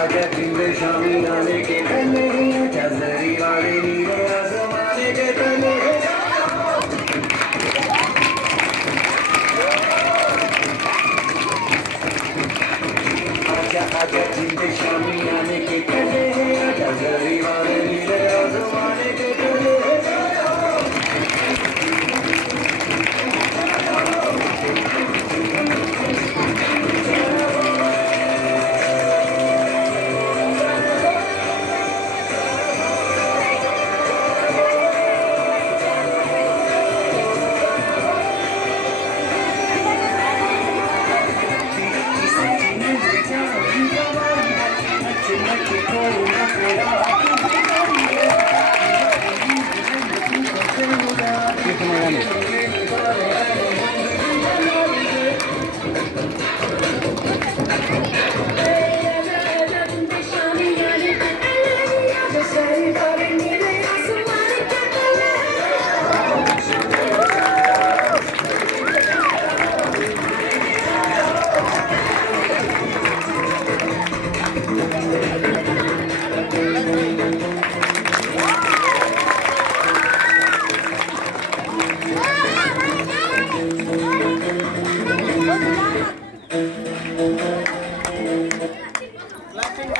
आजा जिंदे शामी आने के तले आजा जरी वाले नीले आसमाने के तले आजा आजा जिंदे शामी आने के तले आजा जरी वाले नीले आसमाने के तले